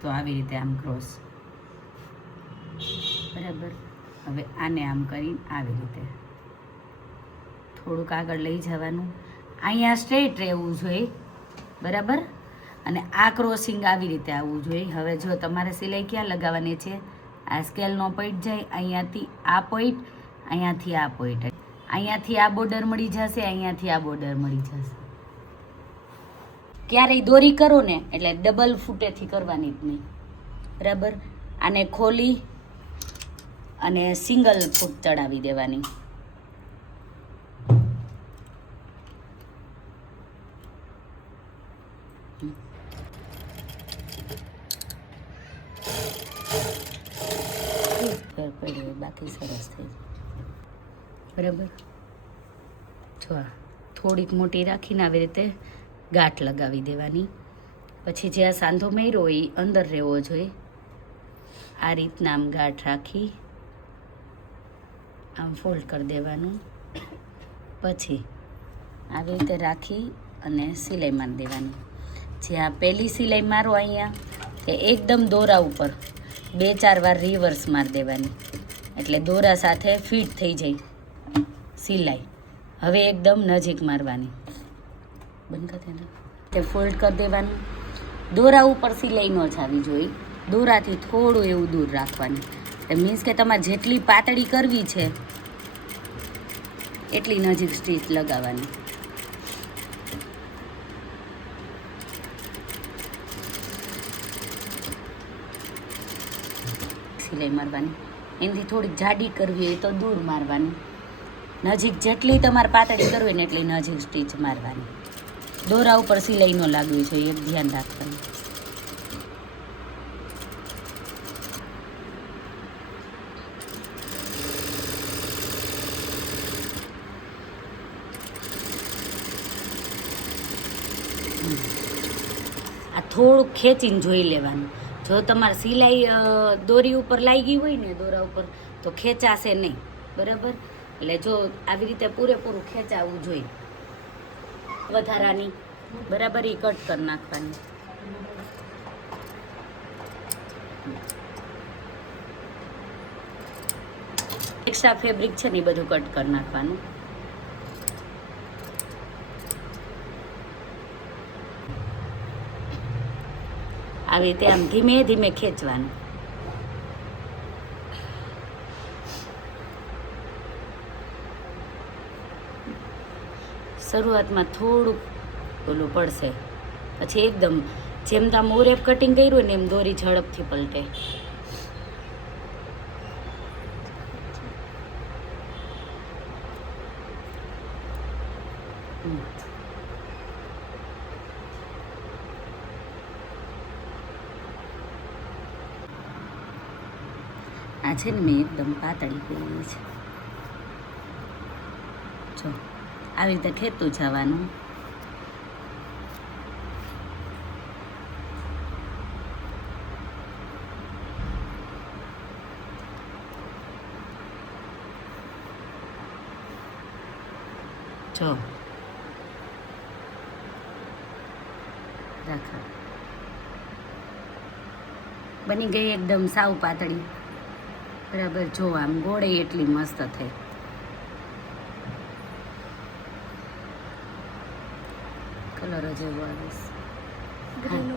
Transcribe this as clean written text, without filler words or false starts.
તો આવી રીતે આમ ક્રોસ, બરાબર. હવે આને આમ કરીને આવી રીતે થોડુંક આગળ લઈ જવાનું, અહીંયા સ્ટ્રેટ રહેવું જોઈએ, બરાબર. અને આ ક્રોસિંગ આવી રીતે આવવું જોઈએ. હવે જો તમારે સિલાઈ ક્યાં લગાવવાની છે, આ સ્કેલનો પોઈન્ટ જાય અહીંયાથી આ પોઈન્ટ, અહીંયાથી આ પોઈન્ટ, અહીંયાથી આ બોર્ડર મળી જશે, અહીંયાથી આ બોર્ડર મળી જશે. ક્યારેય દોરી કરો ને એટલે ડબલ ફૂટેથી કરવાની જ નહીં, બરાબર. આને ખોલી અને સિંગલ ફૂટ ચડાવી દેવાની. બાકી સરસ થઈ જાય, બરાબર. જો થોડીક મોટી રાખીને આવી રીતે ગાંઠ લગાવી દેવાની. પછી જે આ સાંધો મેર્યો હોય એ અંદર રહેવો જોઈએ. આ રીતના આમ ગાંઠ રાખી આમ ફોલ્ડ કરી દેવાનું. પછી આવી રીતે રાખી અને સિલાઈ મારી દેવાની. જે આ પહેલી સિલાઈ મારો અહીંયા એ એકદમ દોરા ઉપર 2-4 વાર રિવર્સ મારી દેવાની, એટલે દોરા સાથે ફિટ થઈ જાય સિલાઈ. હવે એકદમ નજીક મારવાની, બંધ કરી દેવાનું, તે ફોલ્ડ કરી દેવાનું. દોરા ઉપર સિલાઈ ન જાવી જોઈએ, દોરાથી થોડું એવું દૂર રાખવાનું. મીન્સ કે તમારે જેટલી પાતળી કરવી છે એટલી નજીક સ્ટીચ લગાવવાની. સિલાઈ મારવાની, એનાથી થોડીક જાડી કરવી હોય તો દૂર મારવાની. નજીક જેટલી તમારે પાતળી કરવી ને એટલી નજીક સ્ટીચ મારવાની. દોરા ઉપર સિલાઈ ન લાગવી જોઈએ, એક ધ્યાન રાખવાનું. આ થોડુંક ખેંચીને જોઈ લેવાનું. જો તમારે સિલાઈ દોરી ઉપર લાગી હોય ને, દોરા ઉપર, તો ખેંચાશે નહીં, બરાબર. એટલે જો આવી રીતે પૂરેપૂરું ખેંચાવવું જોઈએ. વધારાની બરાબર એ કટ કરી નાખવાની. એક્સ્ટ્રા ફેબ્રિક છે ને એ બધું કટ કરી નાખવાનું. આવી રીતે આમ ધીમે ધીમે ખેંચવાનું. શરૂઆતમાં થોડુંક ઓલું પડશે, પછી એકદમ જેમ તમે ઓરેપ કટિંગ કર્યું ને એમ દોરી ઝડપથી પલટે. આ છે ને મેં એકદમ પાતળી કરી છે. જો આવી રીતે ખેંચતું જવાનું. જો રાખો, બની ગઈ એકદમ સાવ પાતળી, બરાબર. જો આમ ગોળે એટલી મસ્ત થઈ. કલર જ એવો આવે છે.